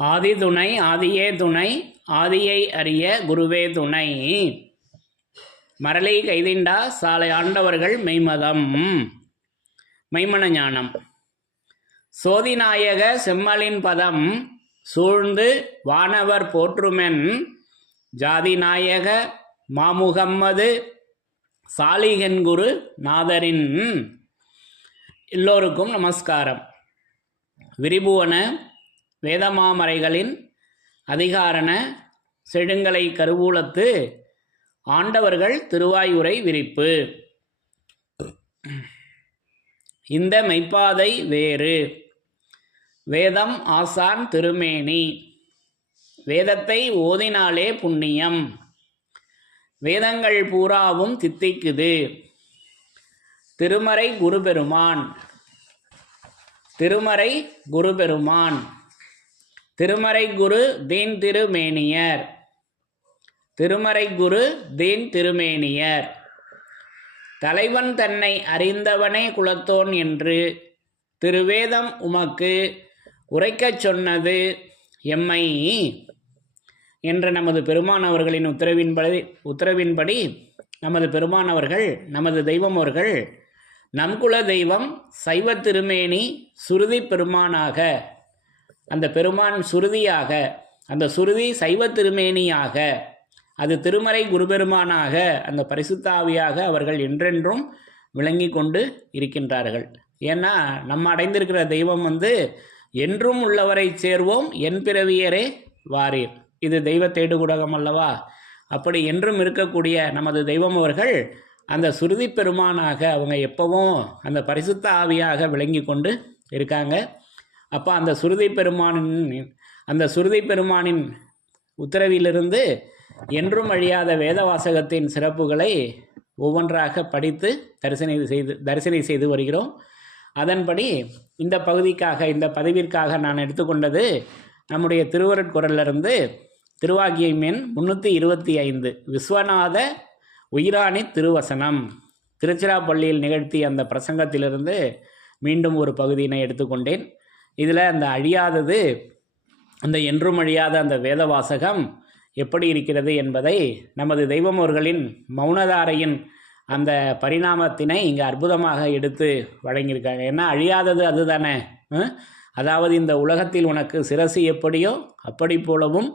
ஆதி துணை ஆதியே துணை ஆதியை அறிய குருவே துணை. மரளை கைதிண்டா சாலை ஆண்டவர்கள் மெய்மதம் மெய்மன ஞானம். சோதிநாயக செம்மலின் பதம் சூழ்ந்து வானவர் போற்றுமென் ஜாதிநாயக மாமுகம்மது சாலிகன் குரு நாதரின். எல்லோருக்கும் நமஸ்காரம். விரிபுவன வேதமாமறைகளின் அதிகாரண செழுங்கலை கருவூலத்து ஆண்டவர்கள் திருவாயுரை விரிப்பு. இந்த மெய்ப்பாதை வேறு வேதம் ஆசான் திருமேனி. வேதத்தை ஓதினாலே புண்ணியம். வேதங்கள் பூராவும் தித்திக்குது. திருமறை குருபெருமான் திருமறை குருபெருமான் திருமறை குரு தீன் திருமேனியர் திருமறை குரு தீன் திருமேனியர். தலைவன் தன்னை அறிந்தவனே குலத்தோன் என்று திருவேதம் உமக்கு உரைக்கச் சொன்னது எம்மை என்ற நமது பெருமான் அவர்களின் உத்தரவின்படி நமது பெருமான் அவர்கள், நமது தெய்வம் அவர்கள், நம் குல தெய்வம் சைவ திருமேனி சுருதி பெருமானாக, அந்த பெருமான் சுருதியாக, அந்த சுருதி சைவ திருமேனியாக, அது திருமறை குருபெருமானாக, அந்த பரிசுத்தாவியாக அவர்கள் என்றென்றும் விளங்கி கொண்டு இருக்கின்றார்கள். ஏன்னா நம்ம அடைந்திருக்கிற தெய்வம் என்றும் உள்ளவரை சேர்வோம் என் பிறவியரே வாரீர். இது தெய்வ தேடுகுடகம் அல்லவா? அப்படி என்றும் இருக்கக்கூடிய நமது தெய்வம் அவர்கள் அந்த சுருதி பெருமானாக அவங்க எப்பவும் அந்த பரிசுத்த ஆவியாக விளங்கி கொண்டு இருக்காங்க. அப்போ அந்த சுருதி பெருமானின் உத்தரவிலிருந்து என்றும் அழியாத வேத வாசகத்தின் சிறப்புகளை ஒவ்வொன்றாக படித்து தரிசனை செய்து வருகிறோம். அதன்படி இந்த பகுதிக்காக, இந்த பதிவிற்காக நான் எடுத்துக்கொண்டது நம்முடைய திருவருட்குறளிலிருந்து திருவாக்கியம் எண் 325 விஸ்வநாத உயிராணி திருவசனம். திருச்சிராப்பள்ளியில் நிகழ்த்திய அந்த பிரசங்கத்திலிருந்து மீண்டும் ஒரு பகுதியினை எடுத்துக்கொண்டேன். இதில் அந்த அழியாதது, அந்த என்றும் அழியாத அந்த வேத வாசகம் எப்படி இருக்கிறது என்பதை நமது தெய்வம் அவர்களின் மௌனதாரையின் அந்த பரிணாமத்தினை இங்கே அற்புதமாக எடுத்து வழங்கியிருக்காங்க. ஏன்னா அழியாதது அதுதானே. அதாவது இந்த உலகத்தில் உனக்கு சிரசு எப்படியோ அப்படி போலவும்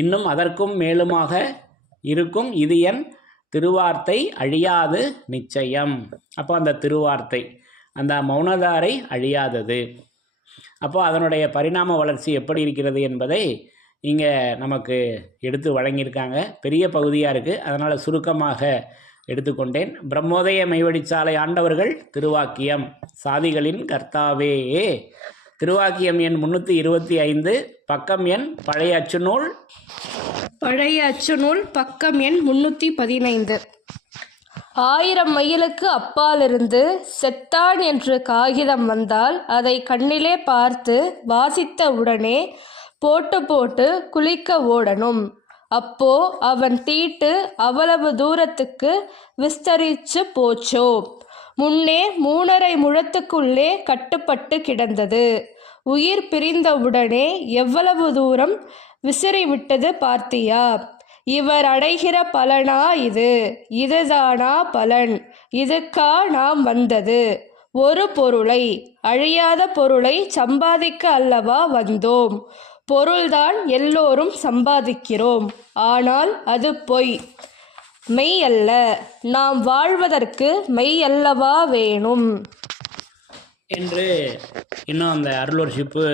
இன்னும் அதற்கும் மேலுமாக இருக்கும் இது என் திருவார்த்தை அழியாது நிச்சயம். அப்போ அந்த திருவார்த்தை, அந்த மௌனதாரை அழியாதது. அப்போ அதனுடைய பரிணாம வளர்ச்சி எப்படி இருக்கிறது என்பதை இங்கே நமக்கு எடுத்து வழங்கியிருக்காங்க. பெரிய பகுதியாக இருக்குது, அதனால் சுருக்கமாக எடுத்துக்கொண்டேன். பிரம்மோதய மெய்வழிச்சாலை ஆண்டவர்கள் திருவாக்கியம் சாதிகளின் கர்த்தாவே. திருவாக்கியம் எண் 325 பக்கம் எண் பழைய அச்சுநூல் பக்கம் எண் 315. 1000 மைலுக்கு அப்பாலிருந்து செத்தான் என்று காகிதம் வந்தால் அதை கண்ணிலே பார்த்து வாசித்த உடனே போட்டு குளிக்க ஓடணும். அப்போ அவன் தீட்டு அவ்வளவு தூரத்துக்கு விஸ்தரிச்சு போச்சோ. முன்னே 3½ முழத்துக்குள்ளே கட்டுப்பட்டு கிடந்தது. உயிர் பிரிந்தவுடனே எவ்வளவு தூரம் விசிறிவிட்டது பார்த்தியா? இவர் அடைகிற பலனா இது? இதுதானா பலன்? இதுக்கா நாம் வந்தது? ஒரு பொருளை, அழியாத பொருளை சம்பாதிக்க அல்லவா வந்தோம். பொருள்தான் எல்லோரும் சம்பாதிக்கிறோம். ஆனால் அது பொய், மெய் அல்ல. நாம் வாழ்வதற்கு மெய் அல்லவா வேணும் என்று இன்னும் அந்த அருளோர்ஷிப்பு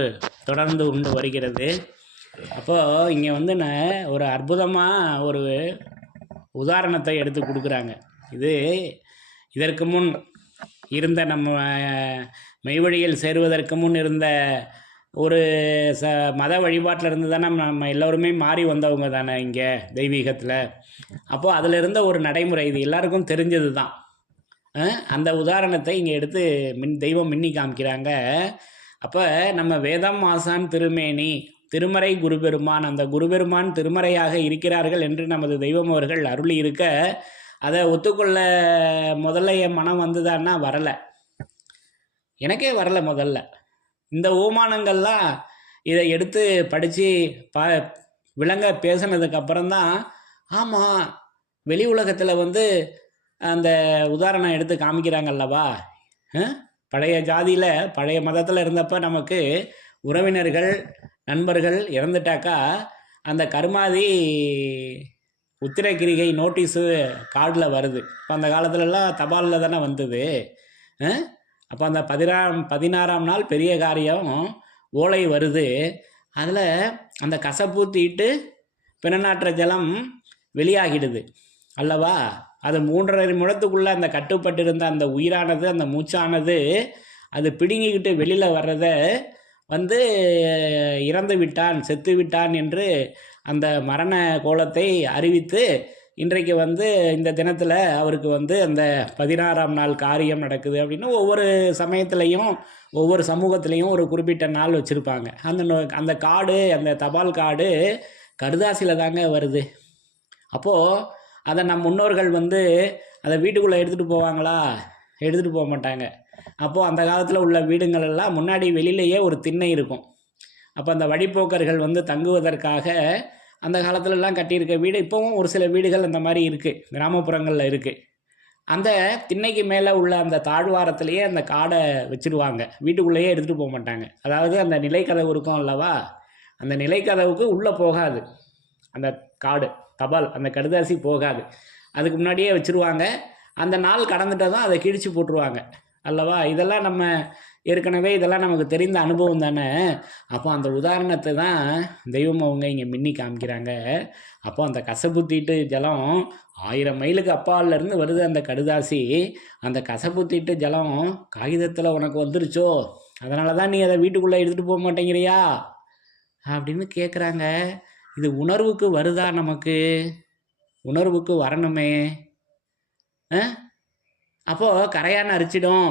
தொடர்ந்து உண்டு வருகிறது. அப்போது இங்கே நான் ஒரு அற்புதமாக ஒரு உதாரணத்தை எடுத்து கொடுக்குறாங்க. இதற்கு முன் இருந்த நம்ம மெய்வழியில் சேருவதற்கு முன் இருந்த ஒரு மத வழிபாட்டில் இருந்து தானே நம்ம எல்லோருமே மாறி வந்தவங்க தானே இங்கே தெய்வீகத்தில். அப்போது அதில் இருந்த ஒரு நடைமுறை இது எல்லாருக்கும் தெரிஞ்சது தான். அந்த உதாரணத்தை இங்கே எடுத்து தெய்வம் மின்னி காமிக்கிறாங்க. அப்போ நம்ம வேதம் ஆசான் திருமேனி திருமறை குருபெருமான், அந்த குருபெருமான் திருமறையாக இருக்கிறார்கள் என்று நமது தெய்வம் அவர்கள் அருளி இருக்க, அதை ஒத்துக்கொள்ள முதல்ல என் மனம் வந்துதான்னா வரலை, எனக்கே வரலை. முதல்ல இந்த ஓமானங்கள்லாம் இதை எடுத்து படித்து விளங்க பேசினதுக்கப்புறம்தான் ஆமாம், வெளி உலகத்தில் வந்து அந்த உதாரணம் எடுத்து காமிக்கிறாங்கல்லவா. பழைய ஜாதியில் பழைய மதத்தில் இருந்தப்போ நமக்கு உறவினர்கள் நண்பர்கள் இறந்துட்டாக்கா அந்த கருமாதி உத்திரக்கிரிகை நோட்டீஸு கார்டில் வருது. இப்போ அந்த காலத்துலலாம் தபாலில் தானே வந்தது. அப்போ அந்த 16ஆம் நாள் பெரிய காரியம் ஓலை வருது. அதில் அந்த கசப்பு தீட்டு பிணநாற்ற ஜலம் வெளியாகிடுது அல்லவா. அது 3.5 முழத்துக்குள்ளே அந்த கட்டுப்பட்டிருந்த அந்த உயிரானது, அந்த மூச்சானது அது பிடுங்கிக்கிட்டு வெளியில் வர்றத வந்து இறந்து விட்டான், செத்து விட்டான் என்று அந்த மரண கோலத்தை அறிவித்து இன்றைக்கு வந்து இந்த தினத்தில் அவருக்கு வந்து அந்த 16ஆம் நாள் காரியம் நடக்குது அப்படின்னு ஒவ்வொரு சமயத்துலேயும் ஒவ்வொரு சமூகத்துலேயும் ஒரு குறிப்பிட்ட நாள் வச்சுருப்பாங்க. அந்த கார்டு, அந்த தபால் கார்டு கடுதாசியில் தாங்க வருது. அப்போது அதை நம் முன்னோர்கள் வந்து அதை வீட்டுக்குள்ளே எடுத்துகிட்டு போவாங்களா? எடுத்துகிட்டு போக மாட்டாங்க. அப்போது அந்த காலத்தில் உள்ள வீடுங்களெல்லாம் முன்னாடி வெளியிலேயே ஒரு திண்ணை இருக்கும். அப்போ அந்த வழிப்போக்கர்கள் வந்து தங்குவதற்காக அந்த காலத்துலலாம் கட்டியிருக்க வீடு இப்போவும் ஒரு சில வீடுகள் அந்த மாதிரி இருக்குது, கிராமப்புறங்களில் இருக்குது. அந்த திண்ணைக்கு மேலே உள்ள அந்த தாழ்வாரத்திலேயே அந்த காடை வச்சுருவாங்க, வீட்டுக்குள்ளேயே எடுத்துகிட்டு போக மாட்டாங்க. அதாவது அந்த நிலைக்கதவு இருக்கும் அல்லவா, அந்த நிலைக்கதவுக்கு உள்ளே போகாது அந்த காடு, தபால், அந்த கடுதாசி போகாது. அதுக்கு முன்னாடியே வச்சுருவாங்க. அந்த நாள் கடந்துட்டதும் அதை கிழிச்சு போட்டுருவாங்க அல்லவா. இதெல்லாம் நம்ம ஏற்கனவே இதெல்லாம் நமக்கு தெரிந்த அனுபவம் தானே. அப்போ அந்த உதாரணத்தை தான் தெய்வம் அவங்க இங்கே மின்னி காமிக்கிறாங்க. அப்போ அந்த கசப்பு தீட்டு ஜலம் 1000 மைலுக்கு அப்பாலேருந்து வருது அந்த கடுதாசி. அந்த கசப்பு தீட்டு ஜலம் காகிதத்தில் உனக்கு வந்துருச்சோ, அதனால தான் நீ அதை வீட்டுக்குள்ளே எடுத்துகிட்டு போக மாட்டேங்கிறியா அப்படின்னு கேட்குறாங்க. இது உணர்வுக்கு வருதா? நமக்கு உணர்வுக்கு வரணுமே. அப்போது கரையான் அரிச்சிடும்,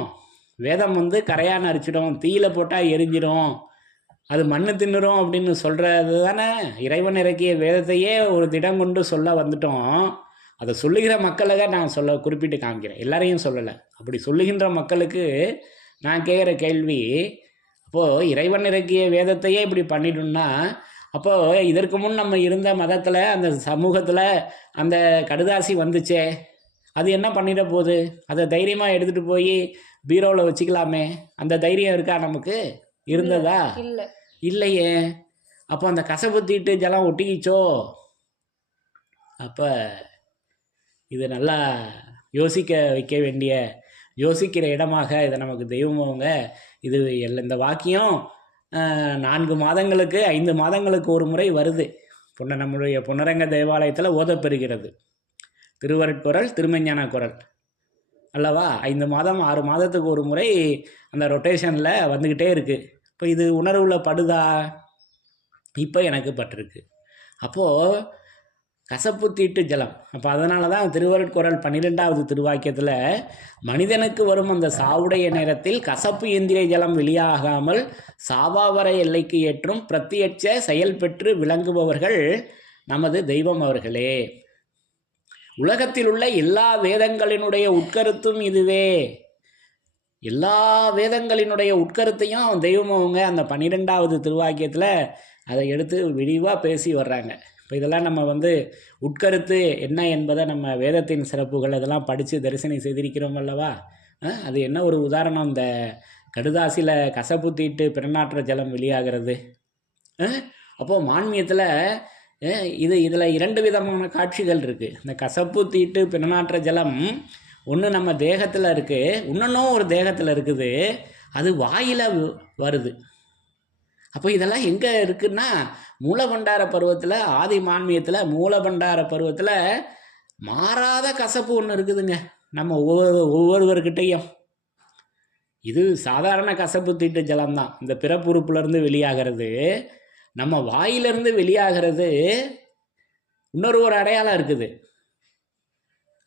வேதம் வந்து கரையான் அரிச்சிடும், தீயில போட்டால் எரிஞ்சிடும், அது மண்ணு தின்னுரும் அப்படின்னு சொல்கிறது தானே. இறைவன் இறக்கிய வேதத்தையே ஒரு திடம் கொண்டு சொல்ல வந்துட்டோம். அதை சொல்லுகிற மக்களுக்கு நான் குறிப்பிட்டு காமிக்கிறேன், எல்லாரையும் சொல்லலை. அப்படி சொல்லுகின்ற மக்களுக்கு நான் கேட்குற கேள்வி, அப்போது இறைவன் இறக்கிய வேதத்தையே இப்படி பண்ணிட்டோம்னா, அப்போது இதற்கு முன் நம்ம இருந்த மதத்தில் அந்த சமூகத்தில் அந்த கடுதாசி வந்துச்சே, அது என்ன பண்ணிட போகுது? அதை தைரியமாக எடுத்துகிட்டு போய் பீரோவில் வச்சுக்கலாமே. அந்த தைரியம் இருக்கா நமக்கு? இருந்ததா? இல்லையே. அப்போ அந்த கசப்பு தீட்டு ஜலம் ஒட்டிக்கிச்சோ. அப்போ இது நல்லா யோசிக்க வைக்க வேண்டிய, யோசிக்கிற இடமாக இதை நமக்கு தெய்வம் அவங்க இது இந்த வாக்கியம் 4 மாதங்களுக்கு 5 மாதங்களுக்கு ஒரு முறை வருது. நம்முடைய பொன்னரங்க தேவாலயத்தில் ஓதப்பெறுகிறது திருவருட்குரல், திருமஞான குரல் அல்லவா. 5 மாதம் 6 மாதத்துக்கு ஒரு முறை அந்த ரொட்டேஷனில் வந்துக்கிட்டே இருக்குது. இப்போ இது உணர்வில் படுதா? இப்போ எனக்கு பட்டிருக்கு. அப்போது கசப்பு தீட்டு ஜலம். அப்போ அதனால தான் திருவருட்குரல் 12வது திருவாக்கியத்தில் மனிதனுக்கு வரும் அந்த சாவுடைய நேரத்தில் கசப்பு இந்திரிய ஜலம் வெளியாகாமல் சாவாவர எல்லைக்கு ஏற்றும் பிரத்தியட்ச செயல் பெற்று விளங்குபவர்கள் நமது தெய்வம் அவர்களே. உலகத்தில் உள்ள எல்லா வேதங்களினுடைய உட்கருத்தும் இதுவே. எல்லா வேதங்களினுடைய உட்கருத்தையும் தெய்வம் அவங்க அந்த 12வது திருவாக்கியத்தில் அதை எடுத்து விரிவாக பேசி வர்றாங்க. இப்போ இதெல்லாம் நம்ம வந்து உட்கருத்து என்ன என்பதை நம்ம வேதத்தின் சிறப்புகள் இதெல்லாம் படித்து தரிசனம் செய்திருக்கிறோம் அல்லவா. அது என்ன ஒரு உதாரணம், இந்த கடுதாசியில் கசப்பு தீட்டு பிறநாற்ற ஜலம் வெளியாகிறது. அப்போது மான்மியத்தில் இதில் 2 விதமான காட்சிகள் இருக்குது. இந்த கசப்பு தீட்டு பிறநாற்ற ஜலம் ஒன்று நம்ம தேகத்தில் இருக்குது, இன்னொன்றும் ஒரு தேகத்தில் இருக்குது, அது வாயில் வருது. அப்போ இதெல்லாம் எங்கே இருக்குன்னா மூலபண்டார பருவத்தில், ஆதி மான்மியத்தில் மூலபண்டார பருவத்தில் மாறாத கசப்பு ஒன்று இருக்குதுங்க நம்ம ஒவ்வொருவர்கிட்டையும். இது சாதாரண கசப்பு தீட்டு ஜலம்தான். இந்த பிறப்புறுப்புலேருந்து வெளியாகிறது, நம்ம வாயிலிருந்து வெளியாகிறது இன்னொரு அடையாளம் இருக்குது.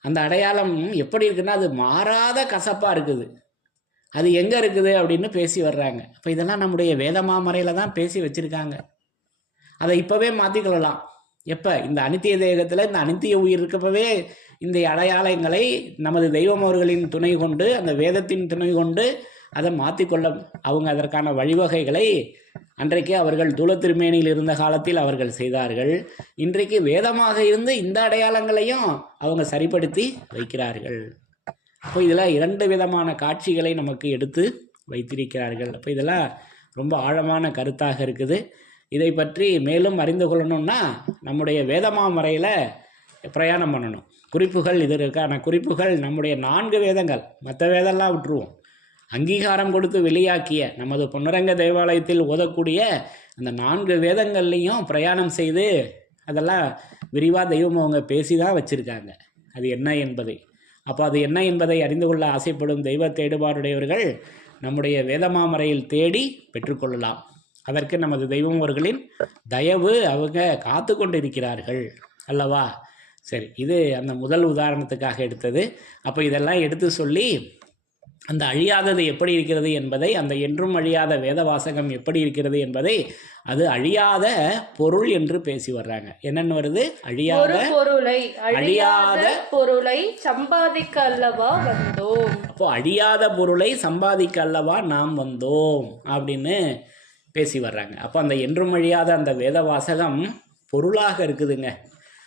அந்த அடையாளம் எப்படி இருக்குன்னா அது மாறாத கசப்பாக இருக்குது. அது எங்கே இருக்குது அப்படின்னு பேசி வர்றாங்க. அப்போ இதெல்லாம் நம்முடைய வேதமாமறையில் தான் பேசி வச்சுருக்காங்க. அதை இப்போவே மாற்றிக்கொள்ளலாம். எப்போ? இந்த அனித்திய தேகத்தில் இந்த அனித்திய உயிர் இருக்கப்பவே இந்த அடையாளங்களை நமது தெய்வம் அவர்களின் துணை கொண்டு, அந்த வேதத்தின் துணை கொண்டு அதை மாற்றிக்கொள்ள அவங்க அதற்கான வழிவகைகளை அன்றைக்கு அவர்கள் தூலத்திருமேனியில் இருந்த காலத்தில் அவர்கள் செய்தார்கள். இன்றைக்கு வேதமாக இருந்து இந்த அடையாளங்களையும் அவங்க சரிப்படுத்தி வைக்கிறார்கள். அப்போ இதில் 2 விதமான காட்சிகளை நமக்கு எடுத்து வைத்திருக்கிறார்கள். அப்போ இதெல்லாம் ரொம்ப ஆழமான கருத்தாக இருக்குது. இதை பற்றி மேலும் அறிந்து கொள்ளணும்னா நம்முடைய வேதமாமறையில் பிரயாணம் பண்ணணும். குறிப்புகள் இதற்கான குறிப்புகள் நம்முடைய 4 வேதங்கள், மற்ற வேதம்லாம் விட்டுருவோம். அங்கீகாரம் கொடுத்து வெளியாக்கிய நமது பொன்னரங்க தேவாலயத்தில் ஓதக்கூடிய அந்த 4 வேதங்கள்லேயும் பிரயாணம் செய்து அதெல்லாம் விரிவாக தெய்வம் அவங்க பேசி தான் வச்சுருக்காங்க அது என்ன என்பதை. அப்போ அது என்ன என்பதை அறிந்து கொள்ள ஆசைப்படும் தெய்வ தேடுபாடுடையவர்கள் நம்முடைய வேதமாமறையில் தேடி பெற்றுக்கொள்ளலாம். அதற்கு நமது தெய்வம் அவர்களின் தயவு அவங்க காத்து கொண்டு இருக்கிறார்கள் அல்லவா? சரி, இது அந்த முதல் உதாரணத்துக்காக எடுத்தது. அப்போ இதெல்லாம் எடுத்து சொல்லி அந்த அழியாதது எப்படி இருக்கிறது என்பதை, அந்த என்றும் அழியாத வேத வாசகம் எப்படி இருக்கிறது என்பதை, அது அழியாத பொருள் என்று பேசி வர்றாங்க. என்னன்னு வருது? அழியாத பொருளை சம்பாதிக்க அல்லவா வந்தோம். அப்போ அழியாத பொருளை சம்பாதிக்க அல்லவா நாம் வந்தோம் அப்படின்னு பேசி வர்றாங்க. அப்போ அந்த என்றும் அழியாத அந்த வேத வாசகம் பொருளாக இருக்குதுங்க.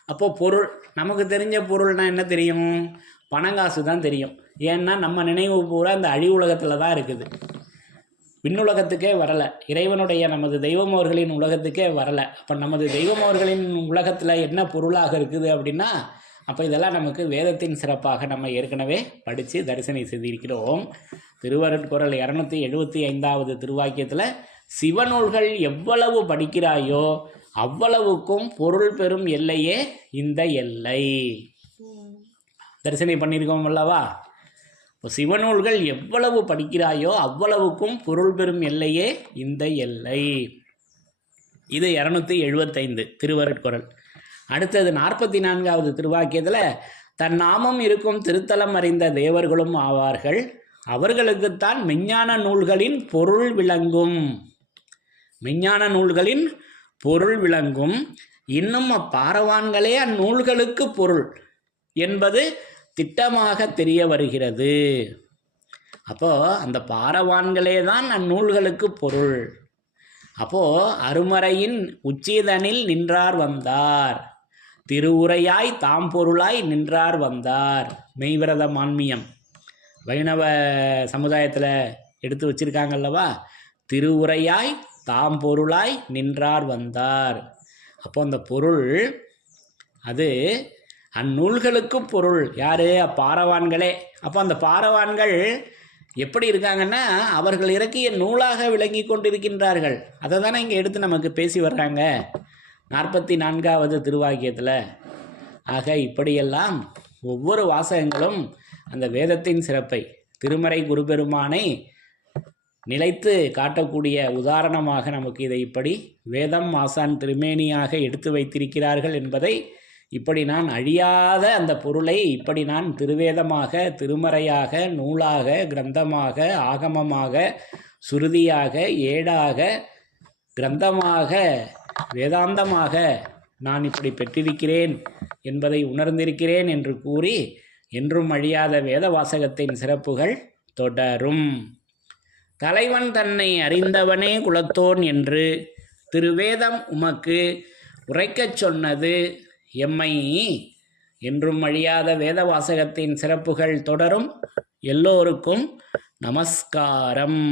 அப்போது பொருள், நமக்கு தெரிஞ்ச பொருள்னா என்ன தெரியும்? பணங்காசு தான் தெரியும். ஏன்னா நம்ம நினைவு பூரா இந்த அழி உலகத்தில் தான் இருக்குது. விண்ணுலகத்துக்கே வரலை. இறைவனுடைய நமது தெய்வம் அவர்களின் உலகத்துக்கே வரலை. அப்போ நமது தெய்வம் அவர்களின் உலகத்தில் என்ன பொருளாக இருக்குது அப்படின்னா, அப்போ இதெல்லாம் நமக்கு வேதத்தின் சிறப்பாக நம்ம ஏற்கனவே படித்து தரிசனம் செய்திருக்கிறோம். திருவருட்குறள் 275வது திருவாக்கியத்தில், சிவநூல்கள் எவ்வளவு படிக்கிறாயோ அவ்வளவுக்கும் பொருள் பெறும் எல்லையே இந்த எல்லை. தரிசனம் பண்ணியிருக்கோம் அல்லவா? இப்போ சிவநூல்கள் எவ்வளவு படிக்கிறாயோ அவ்வளவுக்கும் பொருள் பெறும் எல்லையே இந்த எல்லை. இது 275 திருவருட்குறள். அடுத்தது 44வது திருவாக்கியத்தில், தன் நாமம் இருக்கும் திருத்தலம் அறிந்த தேவர்களும் ஆவார்கள், அவர்களுக்குத்தான் மெஞ்ஞான நூல்களின் பொருள் விளங்கும். மெஞ்ஞான நூல்களின் பொருள் விளங்கும். இன்னும் அப்பாரவான்களே அந்நூல்களுக்கு பொருள் என்பது திட்டமாக தெரிய வருகிறது. அப்போது அந்த பாரவான்களே தான் அந்நூல்களுக்கு பொருள். அப்போது அருமறையின் உச்சிதனில் நின்றார் வந்தார், திருவுரையாய் தாம் பொருளாய் நின்றார் வந்தார். மெய்விரத மான்மியம் வைணவ சமுதாயத்தில் எடுத்து வச்சிருக்காங்கல்லவா? திருவுரையாய் தாம் பொருளாய் நின்றார் வந்தார். அப்போ அந்த பொருள் அது அந்நூல்களுக்கு பொருள். யார்? அப்பாரவான்களே. அப்போ அந்த பாரவான்கள் எப்படி இருக்காங்கன்னா, அவர்கள் இறக்கிய நூலாக விளங்கி கொண்டிருக்கின்றார்கள். அதை தானே இங்கே எடுத்து நமக்கு பேசி வர்றாங்க 44வது திருவாக்கியத்தில். ஆக இப்படியெல்லாம் ஒவ்வொரு வாசகங்களும் அந்த வேதத்தின் சிறப்பை, திருமறை குருபெருமானை நிலைத்து காட்டக்கூடிய உதாரணமாக நமக்கு இதை இப்படி வேதம் ஆசான் திருமேனியாக எடுத்து வைத்திருக்கிறார்கள் என்பதை, இப்படி நான் அழியாத அந்த பொருளை இப்படி நான் திருவேதமாக, திருமறையாக, நூலாக, கிரந்தமாக, ஆகமமாக, சுருதியாக, ஏடாக, கிரந்தமாக, வேதாந்தமாக நான் இப்படி பெற்றிருக்கிறேன் என்பதை உணர்ந்திருக்கிறேன் என்று கூறி, என்றும் அழியாத வேத வாசகத்தின் சிறப்புகள் தொடரும். தலைவன் தன்னை அறிந்தவனே குலத்தோன் என்று திருவேதம் உமக்கு உரைக்கச் சொன்னது எம்மை. என்றும் அழியாத வேத வாசகத்தின் சிறப்புகள் தொடரும். எல்லோருக்கும் நமஸ்காரம்.